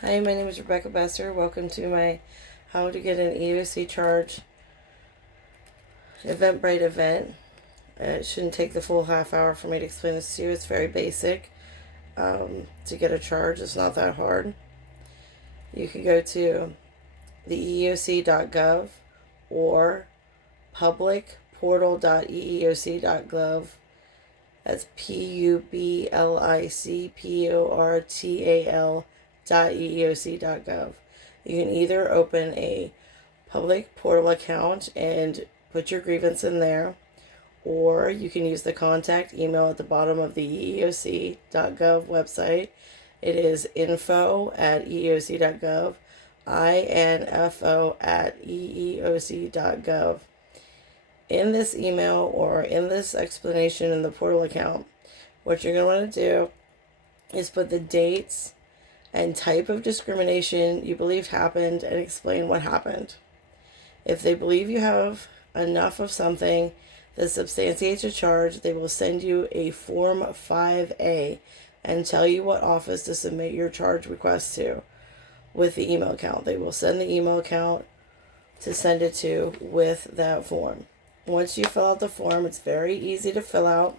Hi, my name is Rebecca Besser. Welcome to my How to Get an EEOC Charge Eventbrite event. It shouldn't take the full half hour for me to explain this to you. It's very basic. To get a charge, it's not that hard. You can go to the EEOC.gov or publicportal.eeoc.gov. That's publicportal.eeoc.gov. You can either open a public portal account and put your grievance in there, or you can use the contact email at the bottom of the EEOC.gov website. It is info@eeoc.gov, info@eeoc.gov. In this email or in this explanation in the portal account, what you're going to want to do is put the dates and type of discrimination you believe happened and explain what happened. If they believe you have enough of something that substantiates a charge, they will send you a Form 5A and tell you what office to submit your charge request to with the email account. They will send the email account to send it to with that form. Once you fill out the form, it's very easy to fill out.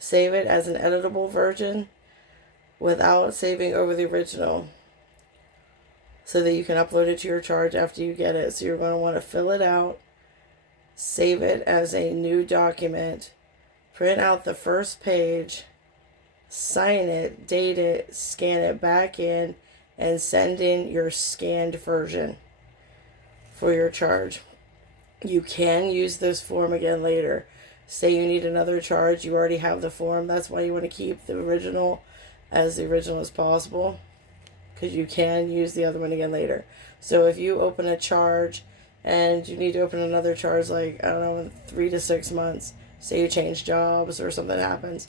Save it as an editable version without saving over the original so that you can upload it to your charge after you get it. So you're going to want to fill it out, save it as a new document, print out the first page, sign it, date it, scan it back in, and send in your scanned version for your charge. You can use this form again later. Say you need another charge, you already have the form. That's why you want to keep the original as possible, because you can use the other one again later. So if you open a charge and you need to open another charge, like, I don't know, in 3 to 6 months, say you change jobs or something happens,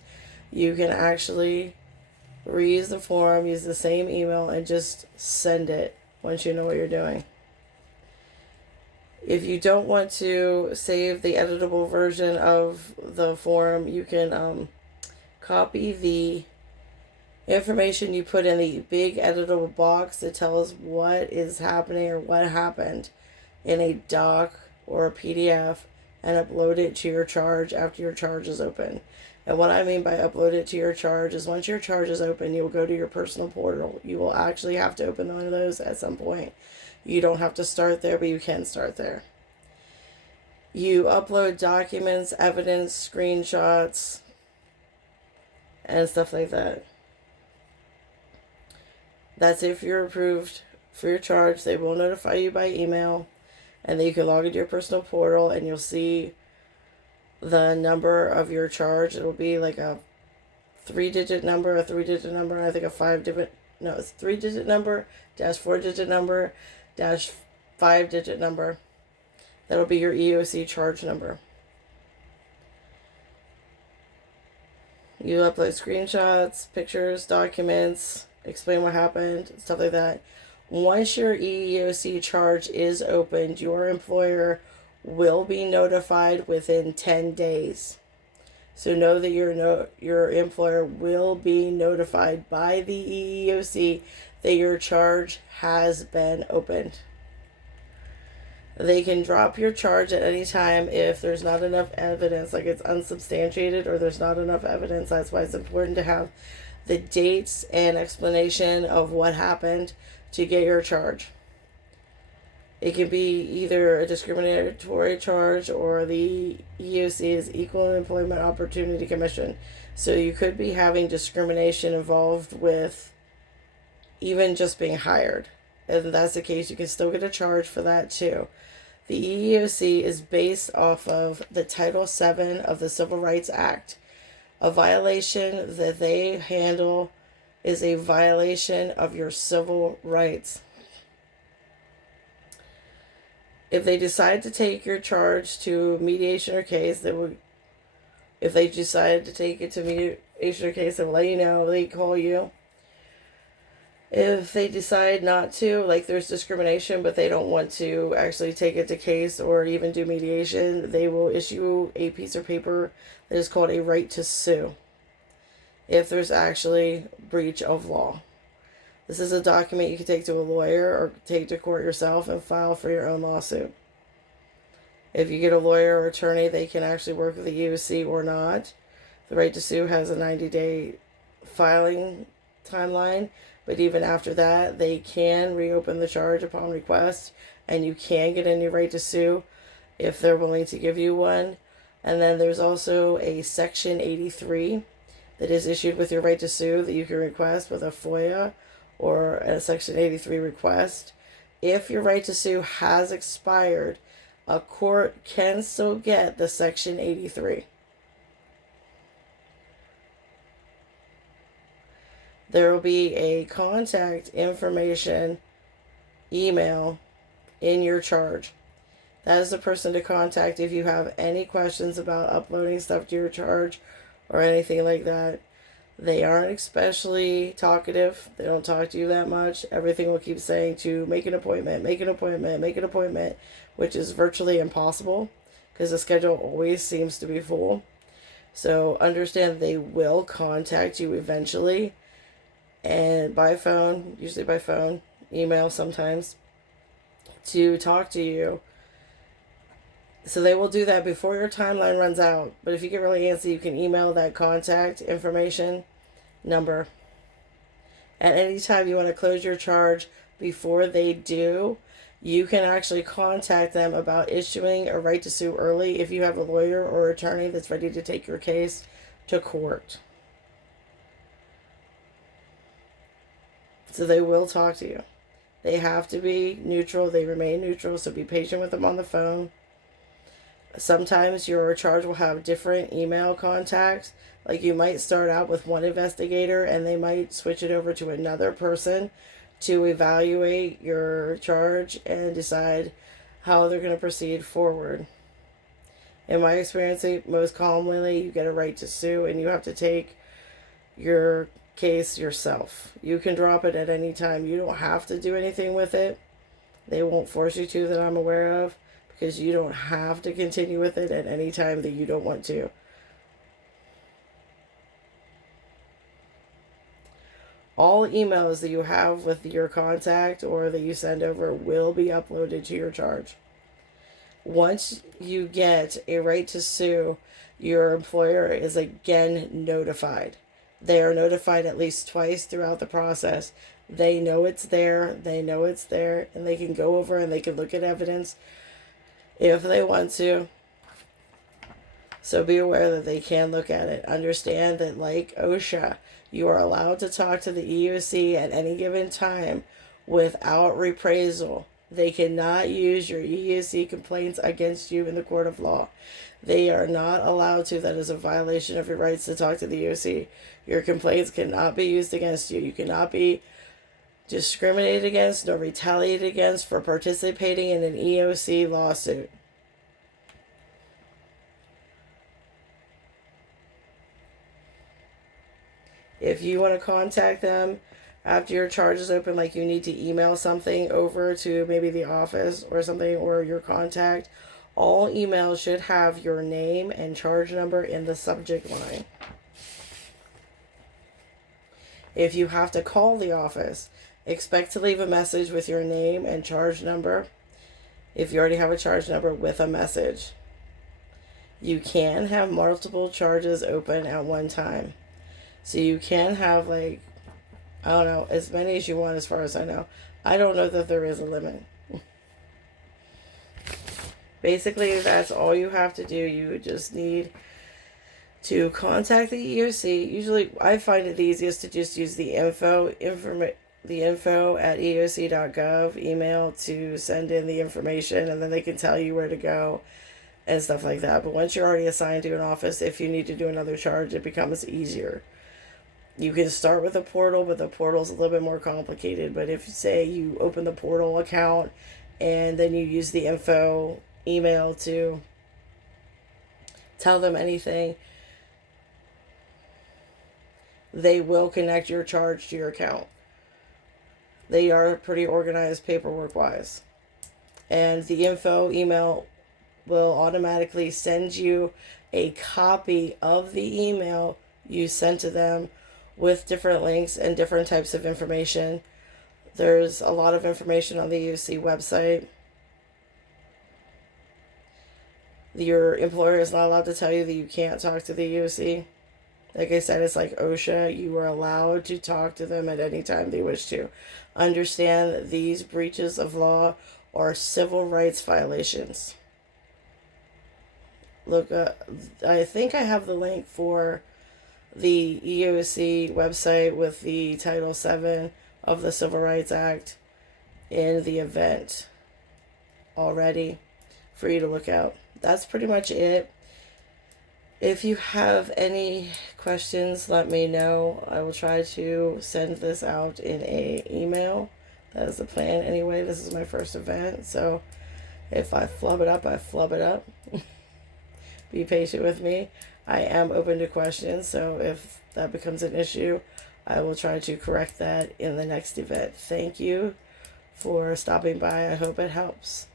you can actually reuse the form, use the same email, and just send it once you know what you're doing. If you don't want to save the editable version of the form, you can copy the information you put in the big editable box that tells what is happening or what happened in a doc or a PDF and upload it to your charge after your charge is open. And what I mean by upload it to your charge is once your charge is open, you'll go to your personal portal. You will actually have to open one of those at some point. You don't have to start there, but you can start there. You upload documents, evidence, screenshots, and stuff like that. That's if you're approved for your charge. They will notify you by email, and then you can log into your personal portal and you'll see the number of your charge. It'll be like a 3-digit number, a 3-digit number, and I think it's 3-digit number, dash 4-digit number, dash 5-digit number. That'll be your EEOC charge number. You upload screenshots, pictures, documents, explain what happened, stuff like that. Once your EEOC charge is opened, your employer will be notified within 10 days. So know that your employer will be notified by the EEOC that your charge has been opened. They can drop your charge at any time if there's not enough evidence, like it's unsubstantiated or there's not enough evidence. That's why it's important to have the dates and explanation of what happened to get your charge. It can be either a discriminatory charge or the EEOC is Equal Employment Opportunity Commission. So you could be having discrimination involved with even just being hired. And if that's the case, you can still get a charge for that too. The EEOC is based off of the Title VII of the Civil Rights Act. A violation that they handle is a violation of your civil rights. If they decide to take your charge to mediation or case, if they decide to take it to mediation or case, they will let you know. They call you. If they decide not to, like there's discrimination, but they don't want to actually take it to case or even do mediation, they will issue a piece of paper that is called a right to sue if there's actually breach of law. This is a document you can take to a lawyer or take to court yourself and file for your own lawsuit. If you get a lawyer or attorney, they can actually work with the EEOC or not. The right to sue has a 90-day filing timeline, but even after that, they can reopen the charge upon request, and you can get a new right to sue if they're willing to give you one. And then there's also a Section 83 that is issued with your right to sue that you can request with a FOIA or a Section 83 request. If your right to sue has expired, a court can still get the Section 83. There will be a contact information email in your charge. That is the person to contact if you have any questions about uploading stuff to your charge or anything like that. They aren't especially talkative. They don't talk to you that much. Everything will keep saying to make an appointment, make an appointment, make an appointment, which is virtually impossible because the schedule always seems to be full. So understand they will contact you eventually, and by phone, usually by phone, email sometimes, to talk to you. So they will do that before your timeline runs out. But if you get really antsy, you can email that contact information number. At any time you want to close your charge before they do, you can actually contact them about issuing a right to sue early if you have a lawyer or attorney that's ready to take your case to court. So they will talk to you. They have to be neutral. They remain neutral, so be patient with them on the phone. Sometimes your charge will have different email contacts. Like you might start out with one investigator and they might switch it over to another person to evaluate your charge and decide how they're going to proceed forward. In my experience, most commonly you get a right to sue and you have to take your case yourself. You can drop it at any time. You don't have to do anything with it. They won't force you to, that I'm aware of, because you don't have to continue with it at any time that you don't want to. All emails that you have with your contact or that you send over will be uploaded to your charge. Once you get a right to sue, your employer is again notified. They are notified at least twice throughout the process. They know it's there, and they can go over and they can look at evidence if they want to. So be aware that they can look at it. Understand that, like OSHA, you are allowed to talk to the EEOC at any given time without reprisal. They cannot use your EEOC complaints against you in the court of law. They are not allowed to. That is a violation of your rights to talk to the EEOC. Your complaints cannot be used against you. You cannot be discriminated against nor retaliated against for participating in an EEOC lawsuit. If you want to contact them after your charge is open, like you need to email something over to maybe the office or something, or your contact, all emails should have your name and charge number in the subject line. If you have to call the office, expect to leave a message with your name and charge number. If you already have a charge number, with a message. You can have multiple charges open at one time. So you can have, like, I don't know, as many as you want as far as I know. I don't know that there is a limit. Basically, that's all you have to do. You just need to contact the EEOC. Usually, I find it the easiest to just use the info at EEOC.gov email to send in the information, and then they can tell you where to go and stuff like that. But once you're already assigned to an office, if you need to do another charge, it becomes easier. You can start with a portal, but the portal's a little bit more complicated. But if, say, you open the portal account and then you use the info email to tell them anything, they will connect your charge to your account. They are pretty organized paperwork-wise. And the info email will automatically send you a copy of the email you sent to them with different links and different types of information There's a lot of information on the EEOC website. Your employer is not allowed to tell you that you can't talk to the EEOC. Like I said, it's like OSHA. You are allowed to talk to them at any time they wish to. Understand that these breaches of law are civil rights violations. Look, I think I have the link for the EEOC website with the Title VII of the Civil Rights Act in the event already for you to look out. That's pretty much it. If you have any questions, let me know. I will try to send this out in a email. That is the plan anyway. This is my first event, so if I flub it up, I flub it up. Be patient with me. I am open to questions, so if that becomes an issue, I will try to correct that in the next event. Thank you for stopping by. I hope it helps.